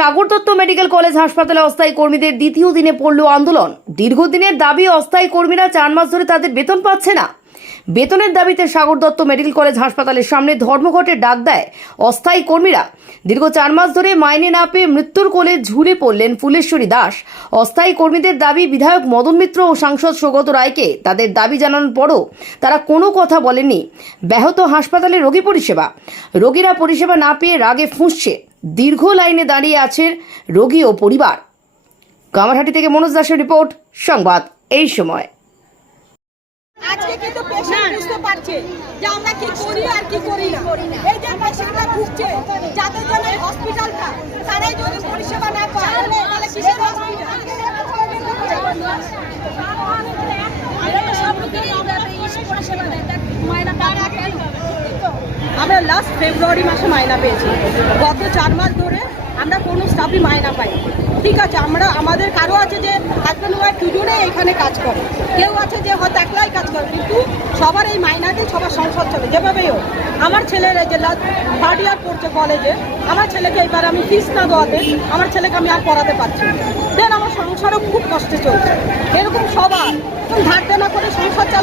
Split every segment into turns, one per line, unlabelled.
Sagar Dutta medical college হাসপাতালে অস্থায়ী কর্মীদের দ্বিতীয় দিনে পড়ল আন্দোলন। দীর্ঘদিনের দাবি, অস্থায়ী কর্মীরা চার মাস ধরে তাদের বেতন পাচ্ছে না। বেতনের দাবিতে সাগর দত্ত মেডিকেল কলেজ হাসপাতালের সামনে ধর্মঘটের ডাক দেয় অস্থায়ী কর্মীরা। দীর্ঘ চার মাস ধরে মাইনে না পেয়ে মৃত্যুর কোলে ঝুলে পড়লেন ফুলেশ্বরী দাস। অস্থায়ী কর্মীদের দাবি, বিধায়ক মদন মিত্র ও সাংসদ সৌগত রায়কে তাদের দাবি জানানোর পরও তারা কোনো কথা বলেননি। ব্যাহত হাসপাতালে রোগী পরিষেবা। রোগীরা পরিষেবা না পেয়ে রাগে ফুঁসছে। দীর্ঘ লাইনে দাঁড়িয়ে আছে রোগী ও পরিবার। কামারহাটি থেকে মনোজ দাসের রিপোর্ট সংবাদ এই সময়।
আজকে কিন্তু পেশেন্ট বুঝতে পারছে যে আমরা কি করি আর কি করি না। এই যে পেশেন্টরা ভুগছে যাদের জন্য হসপিটালটা তারাই যদি পরিষেবা না পায় তাহলে কিসের আমরা লাস্ট ফেব্রুয়ারি মাসে মায়না পেয়েছি। গত চার মাস ধরে আমরা কোনো স্টাফই মায়না পাই ঠিক আছে, আমরা, আমাদের কারও আছে যে হাজব্যান্ড ওয়াইফ দুজনে এখানে কাজ করে। কেউ আছে যে হয়তো একলাই কাজ করে, কিন্তু সবার এই মাইনাতেই সবার সংসার চলে, যেভাবেই হোক। আমার ছেলের এই যে থার্ড ইয়ার পড়ছে কলেজে আমার ছেলেকে এবার আমি ফিস না দেওয়াতে আমার ছেলেকে আমি আর পড়াতে পারছি দেন আমার সংসারও খুব কষ্টে চলছে। এরকম সবার এখন ধার দেনা করে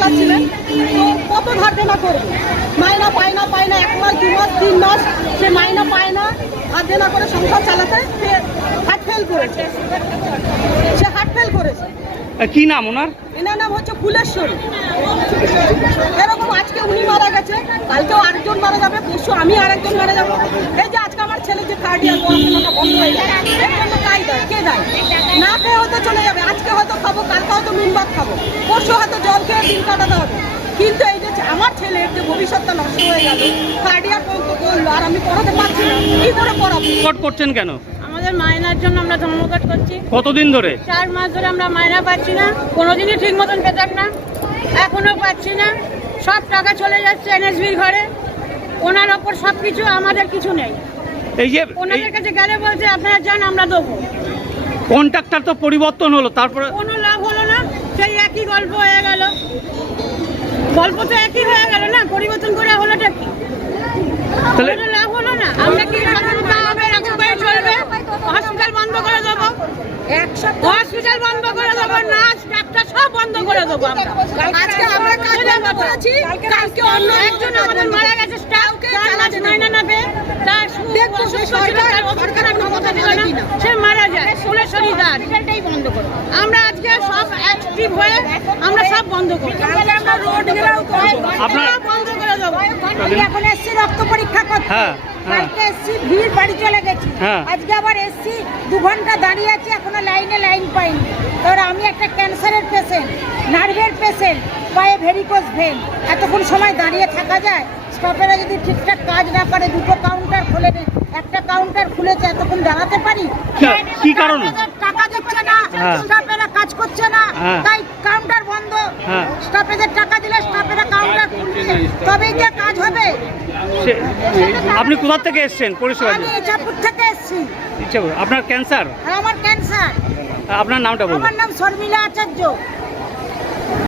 সংসার তো কত দেনা করবে মাইনা পায় না পায় না এক মাস দু মাস তিন মাস সে মাইনা পায় না দেনা করে সংসার চালাতে সে হার্ট ফেল করেছে। সে হার্ট ফেল করেছে।
কি নাম ওনার?
এনার নাম হচ্ছে ফুলেশ্বরী। এরকম আজকে উনি মারা গেছে কালকেও আরেকজন মারা যাবে পরশু আমি আরেকজন মারা যাব। এই যে আজকে আমার ছেলে যে কার্ডিয়াল পড়াশোনাটা বন্ধ হয়ে দেয় কে দেয়? না খেয়ে হয়তো চলে যাবে আজকে হয়তো নুন ভাত খাব পরশু হয়তো জল খেয়ে দিন কাটাতে হবে। কিন্তু এই যে আমার ছেলের যে ভবিষ্যৎটা নষ্ট হয়ে গেল পর্যন্ত করল আর আমি পড়াতে পারছি না কি করে পড়াবো?
কট করছেন কেন?
আমাদের মায়নার জন্য আমরা ধর্মঘট করছি।
কতদিন ধরে?
চার মাস ধরে আমরা মায়না পাচ্ছি না কোনোদিনই ঠিক মতন পেতাম না এখনও পাচ্ছি না। সব টাকা চলে যাচ্ছে এনএসবির ঘরে ওনার ওপর সব কিছু আমাদের কিছু নেই।
এই যে
ওনাদের কাছে গেলে বলছে আপনারা যান আমরা দেবো।
কন্ট্রাক্টর তো পরিবর্তন হলো তারপরে
কোনো লাভ হলো সেই একই গল্প হয়ে গেল। গল্প তো একই হয়ে গেল না? পরিবর্তন করে হলোটা কি? লাভ হলো না? আমরা কি চলবে? হসপিটাল বন্ধ করে দেবো? হসপিটাল বন্ধ করে দেবো নার্স ডাক্তার সব বন্ধ করে দেবো আমরা।
আজকে আমরা কাজ বন্ধ কালকে অন্য
একজন আমাদের মারা গেছে স্টাফকে নেবে তার
দেখব সরকার সরকার ক্ষমতা দিল না
সে মারা যায়। ফুলেশ্বরী দাস বন্ধ করো আমরা আজকে সব অ্যাক্টিভ হয়ে আমরা সব বন্ধ করব।
আমরা রোড ঘেরাও করব
আপনার-
সব বন্ধ করে দেবো
আমি এখন এসছি রক্ত পরীক্ষা করতে
হ্যাঁ, হ্যাঁ।
কালকে এসছি ভিড় বাড়ি চলে গেছি
হ্যাঁ।
আজকে আবার এসছি দু ঘণ্টা দাঁড়িয়ে আছি এখনও লাইনে লাইন পাইনি এবার আমি একটা ক্যান্সারের পেশেন্ট নার্ভের পেশেন্ট পায়ে ভেরিকোজ ভেন এতক্ষণ সময় দাঁড়িয়ে থাকা যায় স্টপেরা যদি ঠিকঠাক কাজ না করে দুটো কাউন্টার খুলে নেয় একটা কাউন্টার খুলেছে এতক্ষণ দাঁড়াতে পারি
কি কারণ?
টাকা দিচ্ছে না। স্টাফেরা কাজ করছে না। তাই। স্টাফেদের টাকা দিলে স্টাফেরা কাউন্টার খুলবে। তবেই যে কাজ হবে?
আপনি কোথা থেকে এসেছেন? পরিষেবা
আমি ইচ্ছাপুর থেকে এসেছি।
ইচ্ছাপুর। আপনার ক্যান্সার
আমার ক্যান্সার
আপনার নামটা বলুন।
আমার নাম শর্মিলা আচার্য।